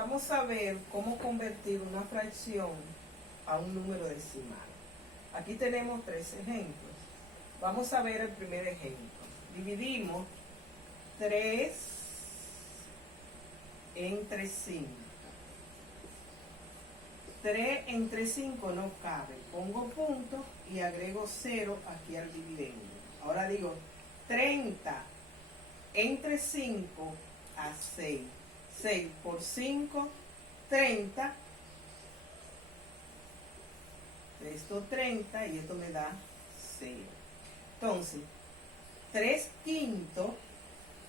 vamos a ver cómo convertir una fracción a un número decimal. Aquí tenemos tres ejemplos. Vamos a ver el primer ejemplo. Dividimos 3 entre 5. 3 entre 5 no cabe. Pongo punto y agrego 0 aquí al dividendo. Ahora digo 30 entre 5 a 6. 6 por 5, 30. Esto 30 y esto me da 0. Entonces, 3 quintos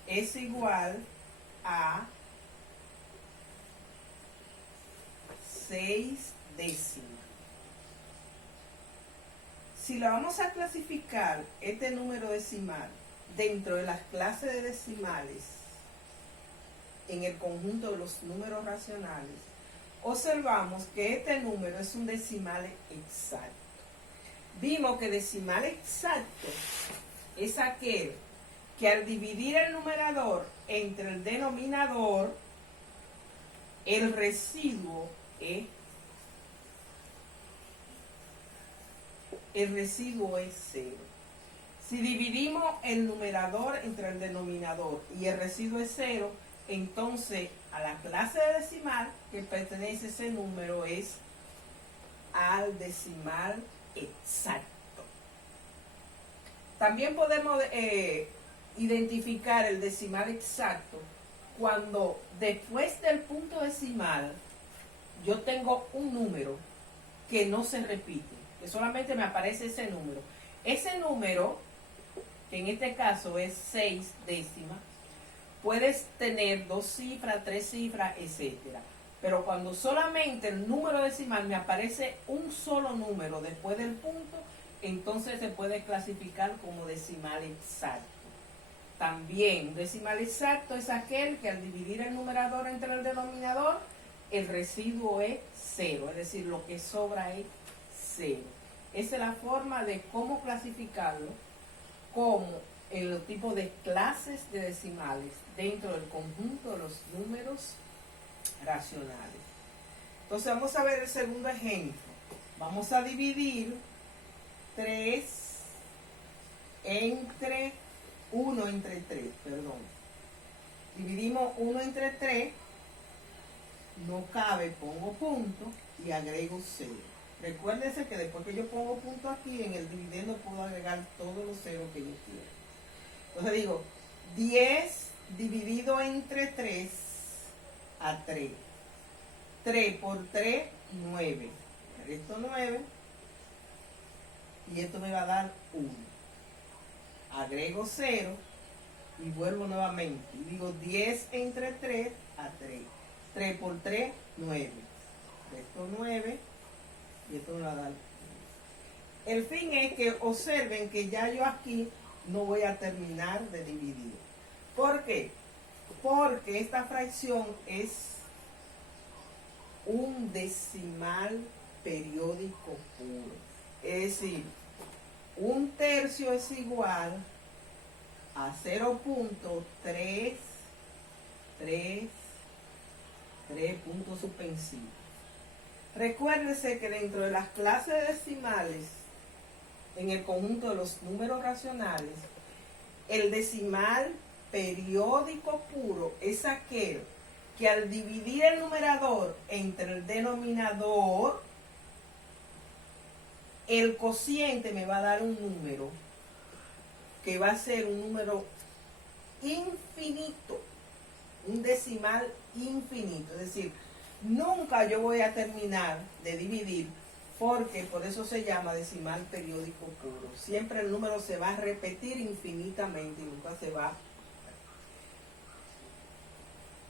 es igual a 6 décimas. Si lo vamos a clasificar, este número decimal, dentro de las clases de decimales, en el conjunto de los números racionales, observamos que este número es un decimal exacto. Vimos que decimal exacto es aquel que al dividir el numerador entre el denominador, el residuo es 0. Si dividimos el numerador entre el denominador y el residuo es 0, entonces a la clase de decimal que pertenece ese número es al decimal exacto. También podemos identificar el decimal exacto cuando después del punto decimal yo tengo un número que no se repite, que solamente me aparece ese número. Ese número, que en este caso es 6 décimas, puedes tener 2 cifras, 3 cifras, etc. Pero cuando solamente el número decimal me aparece un solo número después del punto, entonces se puede clasificar como decimal exacto. También, decimal exacto es aquel que al dividir el numerador entre el denominador, el residuo es 0, es decir, lo que sobra es 0. Esa es la forma de cómo clasificarlo como en los tipos de clases de decimales dentro del conjunto de los números racionales. Entonces vamos a ver el segundo ejemplo. Vamos a dividir 3 entre 1 entre 3, perdón. Dividimos 1 entre 3, no cabe, pongo punto y agrego 0. Recuérdense que después que yo pongo punto aquí, en el dividendo puedo agregar todos los ceros que yo quiera. Entonces digo, 10 dividido entre 3 a 3. 3 por 3, 9. Esto 9. Y esto me va a dar 1. Agrego 0 y vuelvo nuevamente. Y digo 10 entre 3 a 3. 3 por 3, 9. Esto 9. Y esto me va a dar 1. El fin es que observen que ya yo aquí no voy a terminar de dividir. ¿Por qué? Porque esta fracción es un decimal periódico puro. Es decir, 1/3 es igual a 0.3, 3 puntos suspensivos. Recuérdense que dentro de las clases decimales, en el conjunto de los números racionales, el decimal periódico puro es aquel que al dividir el numerador entre el denominador, el cociente me va a dar un número que va a ser un número infinito, un decimal infinito. Es decir, nunca yo voy a terminar de dividir, porque por eso se llama decimal periódico puro. Siempre el número se va a repetir infinitamente y nunca se va.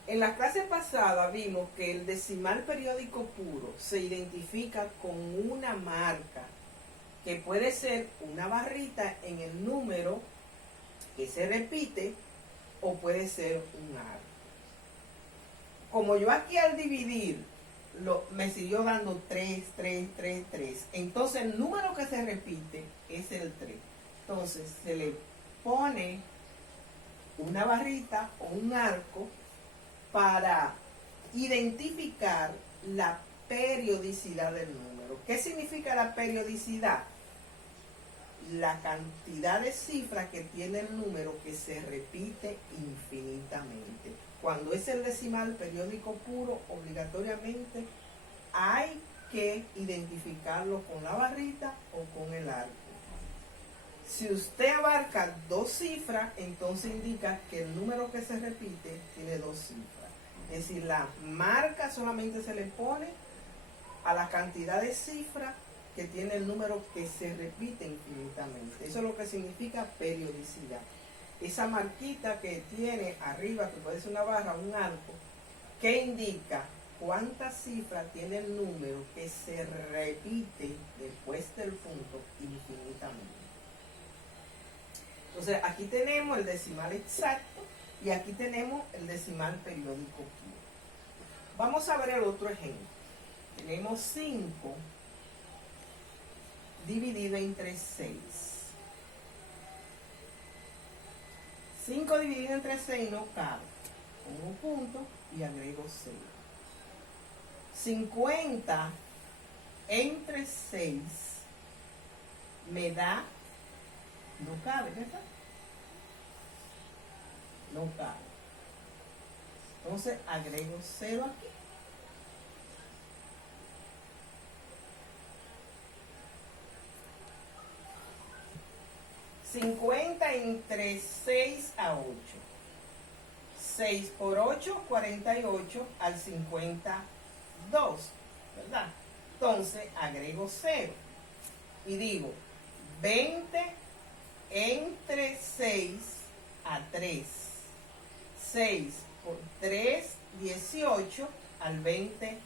En la clase pasada vimos que el decimal periódico puro se identifica con una marca, que puede ser una barrita en el número que se repite o puede ser un arco. Como yo aquí al dividir me siguió dando 3, 3, 3, 3. Entonces el número que se repite es el 3. Entonces se le pone una barrita o un arco para identificar la periodicidad del número. ¿Qué significa la periodicidad? La cantidad de cifras que tiene el número que se repite infinitamente. Cuando es el decimal periódico puro, obligatoriamente hay que identificarlo con la barrita o con el arco. Si usted abarca 2 cifras, entonces indica que el número que se repite tiene 2 cifras. Es decir, la marca solamente se le pone a la cantidad de cifras que tiene el número que se repite infinitamente. Eso es lo que significa periodicidad. Esa marquita que tiene arriba, que puede ser una barra o un arco, que indica cuántas cifras tiene el número que se repite después del punto infinitamente. Entonces, aquí tenemos el decimal exacto y aquí tenemos el decimal periódico puro. Vamos a ver el otro ejemplo. Tenemos 5 dividido entre 6. 5 dividido entre 6 no cabe. Pongo un punto y agrego 0. 50 entre 6 me da, no cabe, ¿verdad? No cabe. Entonces agrego 0 aquí. $50 entre 6 a 8. 6 por 8, 48 al 52, ¿verdad? Entonces agrego 0 y digo 20 entre 6 a 3. 6 por 3, 18 al 22.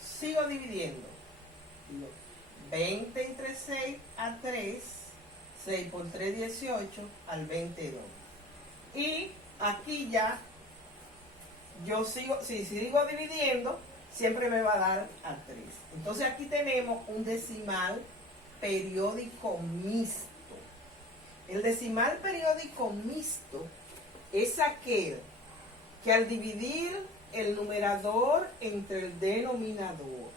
Sigo dividiendo. Digo 20 entre 6 a 3. 6 por 3, 18 al 22. Y aquí ya, yo sigo, si sigo dividiendo, siempre me va a dar a 3. Entonces aquí tenemos un decimal periódico mixto. El decimal periódico mixto es aquel que al dividir el numerador entre el denominador,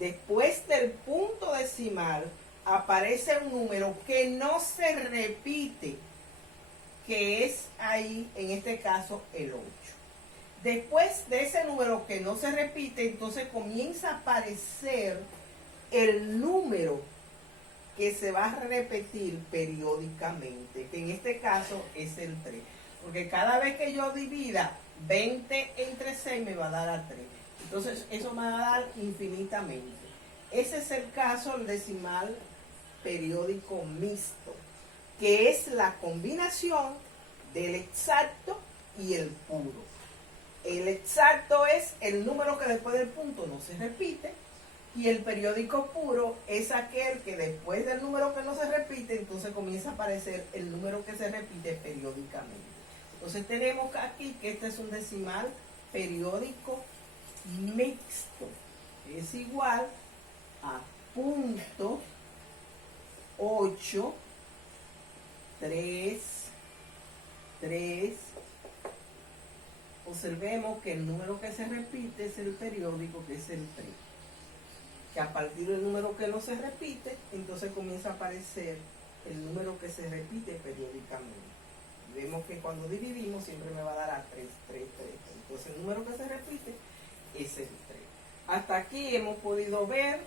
después del punto decimal, aparece un número que no se repite, que es ahí, en este caso, el 8. Después de ese número que no se repite, entonces comienza a aparecer el número que se va a repetir periódicamente, que en este caso es el 3. Porque cada vez que yo divida 20 entre 6 me va a dar a 3. Entonces eso me va a dar infinitamente. Ese es el caso del decimal periódico mixto, que es la combinación del exacto y el puro. El exacto es el número que después del punto no se repite, y el periódico puro es aquel que después del número que no se repite, entonces comienza a aparecer el número que se repite periódicamente. Entonces tenemos aquí que este es un decimal periódico mixto. Es igual a punto 8, 3, 3. Observemos que el número que se repite es el periódico, que es el 3. Que a partir del número que no se repite, entonces comienza a aparecer el número que se repite periódicamente. Vemos que cuando dividimos siempre me va a dar a 3, 3, 3. Entonces el número que se repite es el 3. Hasta aquí hemos podido ver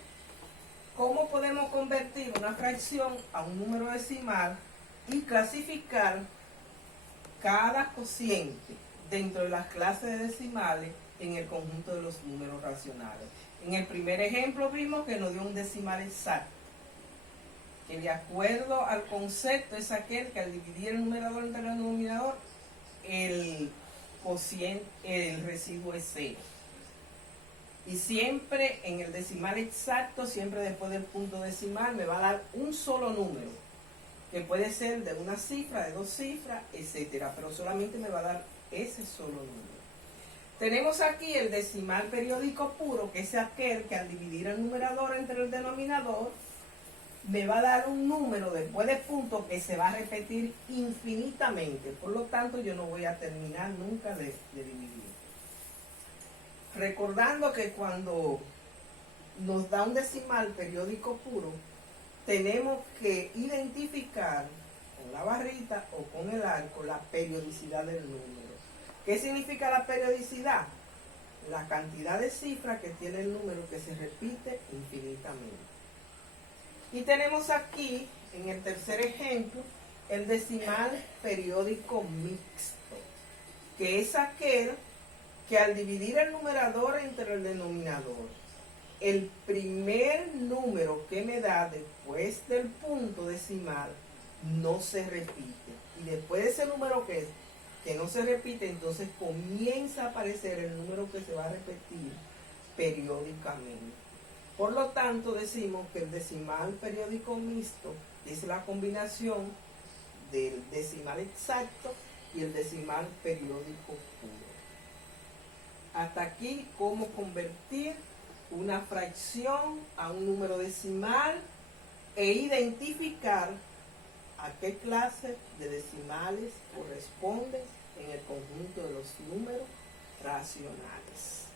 cómo podemos convertir una fracción a un número decimal y clasificar cada cociente dentro de las clases de decimales en el conjunto de los números racionales. En el primer ejemplo vimos que nos dio un decimal exacto, que de acuerdo al concepto es aquel que al dividir el numerador entre el denominador, el cociente, el residuo es 0. Y siempre en el decimal exacto, siempre después del punto decimal, me va a dar un solo número, que puede ser de una cifra, de 2 cifras, etcétera, pero solamente me va a dar ese solo número. Tenemos aquí el decimal periódico puro, que es aquel que al dividir el numerador entre el denominador, me va a dar un número después del punto que se va a repetir infinitamente. Por lo tanto, yo no voy a terminar nunca de dividir. recordando que cuando nos da un decimal periódico puro, tenemos que identificar con la barrita o con el arco la periodicidad del número. ¿Qué significa la periodicidad? La cantidad de cifras que tiene el número que se repite infinitamente. Y tenemos aquí, en el tercer ejemplo, el decimal periódico mixto, que es aquel que al dividir el numerador entre el denominador, el primer número que me da después del punto decimal no se repite. Y después de ese número que no se repite, entonces comienza a aparecer el número que se va a repetir periódicamente. Por lo tanto, decimos que el decimal periódico mixto es la combinación del decimal exacto y el decimal periódico puro. Hasta aquí, cómo convertir una fracción a un número decimal e identificar a qué clase de decimales corresponden en el conjunto de los números racionales.